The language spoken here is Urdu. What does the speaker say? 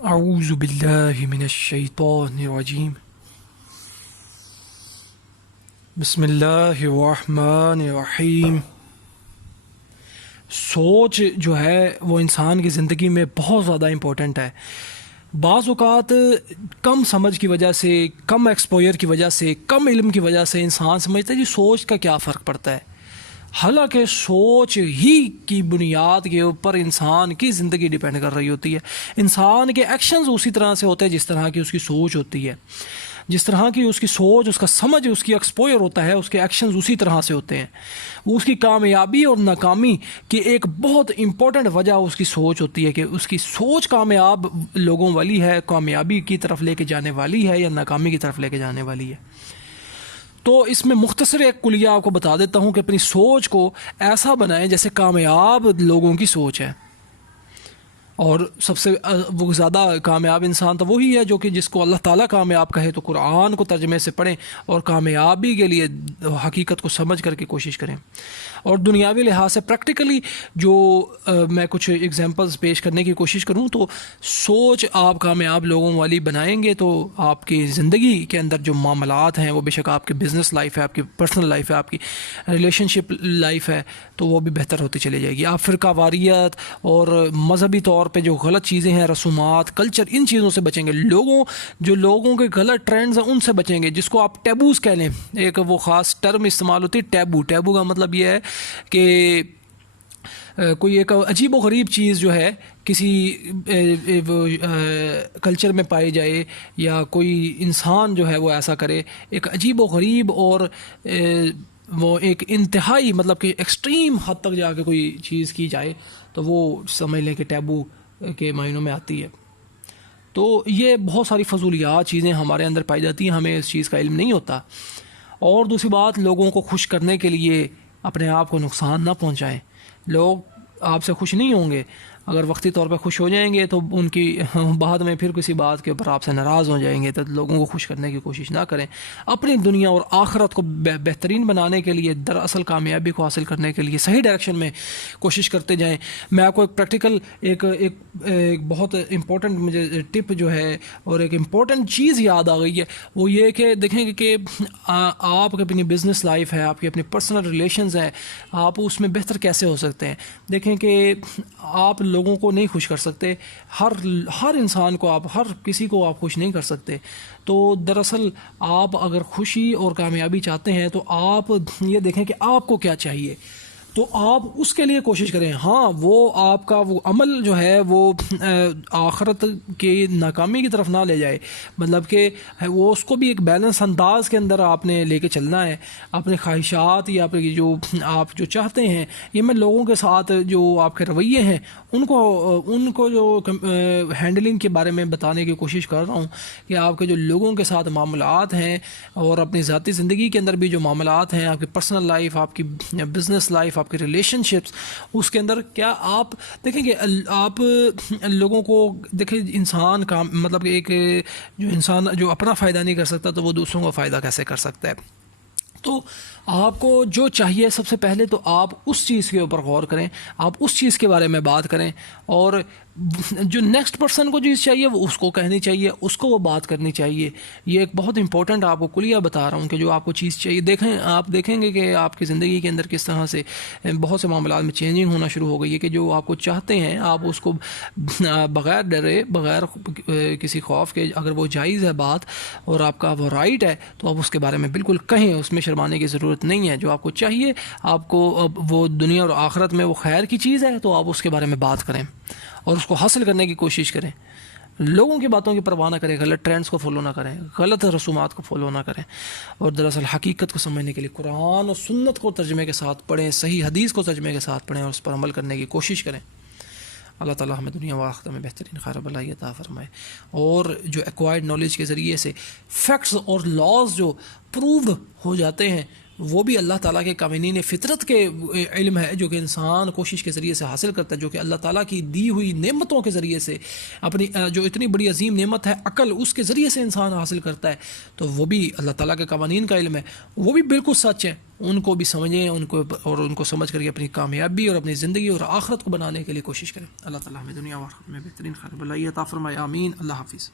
اعوذ باللہ من الشیطان الرجیم بسم اللہ الرحمن الرحیم۔ سوچ جو ہے وہ انسان کی زندگی میں بہت زیادہ امپورٹنٹ ہے۔ بعض اوقات کم سمجھ کی وجہ سے، کم ایکسپوئر کی وجہ سے، کم علم کی وجہ سے انسان سمجھتا ہے جی سوچ کا کیا فرق پڑتا ہے، حالانکہ سوچ ہی کی بنیاد کے اوپر انسان کی زندگی ڈیپینڈ کر رہی ہوتی ہے۔ انسان کے ایکشنز اسی طرح سے ہوتے ہیں جس طرح کی اس کی سوچ ہوتی ہے، جس طرح کی اس کی سوچ، اس کا سمجھ، اس کی ایکسپوئر ہوتا ہے، اس کے ایکشنز اسی طرح سے ہوتے ہیں۔ وہ اس کی کامیابی اور ناکامی کی ایک بہت امپورٹنٹ وجہ اس کی سوچ ہوتی ہے کہ اس کی سوچ کامیاب لوگوں والی ہے، کامیابی کی طرف لے کے جانے والی ہے یا ناکامی کی طرف لے کے جانے والی ہے۔ تو اس میں مختصر ایک کلیہ آپ کو بتا دیتا ہوں کہ اپنی سوچ کو ایسا بنائیں جیسے کامیاب لوگوں کی سوچ ہے، اور سب سے وہ زیادہ کامیاب انسان تو وہی ہے جو کہ جس کو اللہ تعالیٰ کامیاب کہے۔ تو قرآن کو ترجمے سے پڑھیں اور کامیابی کے لیے حقیقت کو سمجھ کر کے کوشش کریں۔ اور دنیاوی لحاظ سے پریکٹیکلی جو میں کچھ ایگزامپلز پیش کرنے کی کوشش کروں تو سوچ آپ کامیاب لوگوں والی بنائیں گے تو آپ کی زندگی کے اندر جو معاملات ہیں وہ بے شک آپ کی بزنس لائف ہے، آپ کی پرسنل لائف ہے، آپ کی ریلیشن شپ لائف ہے، تو وہ بھی بہتر ہوتی چلی جائے گی۔ آپ فرقہ واریت اور مذہبی طور پہ جو غلط چیزیں ہیں، رسومات، کلچر، ان چیزوں سے بچیں گے۔ لوگوں کے غلط ٹرینڈز ہیں ان سے بچیں گے، جس کو آپ ٹیبوز کہہ لیں۔ ایک وہ خاص ٹرم استعمال ہوتی ہے ٹیبو کا مطلب یہ ہے کہ کوئی ایک عجیب و غریب چیز جو ہے کسی کلچر میں پائی جائے، یا کوئی انسان جو ہے وہ ایسا کرے، ایک عجیب و غریب اور وہ ایک انتہائی مطلب کہ ایکسٹریم حد تک جا کے کوئی چیز کی جائے تو وہ سمجھ لیں کہ ٹیبو کے معنوں میں آتی ہے۔ تو یہ بہت ساری فضولیات چیزیں ہمارے اندر پائی جاتی ہیں، ہمیں اس چیز کا علم نہیں ہوتا۔ اور دوسری بات، لوگوں کو خوش کرنے کے لیے اپنے آپ کو نقصان نہ پہنچائیں۔ لوگ آپ سے خوش نہیں ہوں گے، اگر وقتی طور پہ خوش ہو جائیں گے تو ان کی بعد میں پھر کسی بات کے اوپر آپ سے ناراض ہو جائیں گے۔ تو لوگوں کو خوش کرنے کی کوشش نہ کریں۔ اپنی دنیا اور آخرت کو بہترین بنانے کے لیے، دراصل کامیابی کو حاصل کرنے کے لیے صحیح ڈائریکشن میں کوشش کرتے جائیں۔ میں آپ کو ایک پریکٹیکل ایک بہت امپورٹنٹ مجھے ٹپ جو ہے اور ایک امپورٹنٹ چیز یاد آ گئی ہے، وہ یہ کہ دیکھیں کہ آپ کی اپنی بزنس لائف ہے، آپ کی اپنی پرسنل ریلیشنز ہیں، آپ اس میں بہتر کیسے ہو سکتے ہیں۔ دیکھیں کہ آپ لوگوں کو نہیں خوش کر سکتے، ہر انسان کو ہر کسی کو آپ خوش نہیں کر سکتے۔ تو دراصل آپ اگر خوشی اور کامیابی چاہتے ہیں تو آپ یہ دیکھیں کہ آپ کو کیا چاہیے، تو آپ اس کے لیے کوشش کریں۔ ہاں، وہ آپ کا وہ عمل جو ہے وہ آخرت کی ناکامی کی طرف نہ لے جائے، مطلب کہ وہ اس کو بھی ایک بیلنس انداز کے اندر آپ نے لے کے چلنا ہے۔ اپنے خواہشات یا آپ جو چاہتے ہیں، یہ میں لوگوں کے ساتھ جو آپ کے رویے ہیں ان کو جو ہینڈلنگ کے بارے میں بتانے کی کوشش کر رہا ہوں کہ آپ کے جو لوگوں کے ساتھ معاملات ہیں اور اپنی ذاتی زندگی کے اندر بھی جو معاملات ہیں، آپ کی پرسنل لائف، آپ کی بزنس لائف، آپ کی ریلیشن شپس، اس کے اندر کیا آپ دیکھیں کہ آپ لوگوں کو دیکھیں، انسان کا مطلب کہ ایک جو انسان جو اپنا فائدہ نہیں کر سکتا تو وہ دوسروں کا فائدہ کیسے کر سکتا ہے۔ تو آپ کو جو چاہیے سب سے پہلے تو آپ اس چیز کے اوپر غور کریں، آپ اس چیز کے بارے میں بات کریں، اور جو نیکسٹ پرسن کو چیز چاہیے وہ اس کو کہنی چاہیے، اس کو وہ بات کرنی چاہیے۔ یہ ایک بہت امپورٹنٹ آپ کو کلیہ بتا رہا ہوں کہ جو آپ کو چیز چاہیے، آپ دیکھیں گے کہ آپ کی زندگی کے اندر کس طرح سے بہت سے معاملات میں چینجنگ ہونا شروع ہو گئی ہے کہ جو آپ کو چاہتے ہیں آپ اس کو بغیر ڈرے، بغیر کسی خوف کے، اگر وہ جائز ہے بات اور آپ کا وہ رائٹ ہے تو آپ اس کے بارے میں بالکل کہیں، اس میں شرمانے کی ضرورت نہیں ہے۔ جو آپ کو چاہیے، آپ کو وہ دنیا اور آخرت میں وہ خیر کی چیز ہے تو آپ اس کے بارے میں بات کریں اور اس کو حاصل کرنے کی کوشش کریں۔ لوگوں کی باتوں کی پرواہ نہ کریں، غلط ٹرینڈز کو فالو نہ کریں، غلط رسومات کو فالو نہ کریں، اور دراصل حقیقت کو سمجھنے کے لیے قرآن اور سنت کو ترجمے کے ساتھ پڑھیں، صحیح حدیث کو ترجمے کے ساتھ پڑھیں اور اس پر عمل کرنے کی کوشش کریں۔ اللہ تعالیٰ ہمیں دنیا و آخرت میں بہترین خیر و بھلائی عطا فرمائے، اور جو ایکوائرڈ نالج کے ذریعے سے فیکٹس اور لاز جو پروو ہو جاتے ہیں وہ بھی اللہ تعالیٰ کے قوانین فطرت کے علم ہے جو کہ انسان کوشش کے ذریعے سے حاصل کرتا ہے، جو کہ اللہ تعالیٰ کی دی ہوئی نعمتوں کے ذریعے سے اپنی جو اتنی بڑی عظیم نعمت ہے عقل، اس کے ذریعے سے انسان حاصل کرتا ہے، تو وہ بھی اللہ تعالیٰ کے قوانین کا علم ہے، وہ بھی بالکل سچ ہے، ان کو بھی سمجھیں، ان کو سمجھ کر کے اپنی کامیابی اور اپنی زندگی اور آخرت کو بنانے کے لیے کوشش کریں۔ اللہ تعالیٰ ہمیں دنیا و آخرت میں بہترین خیر بلائی عطا فرمائے، آمین۔ اللہ حافظ۔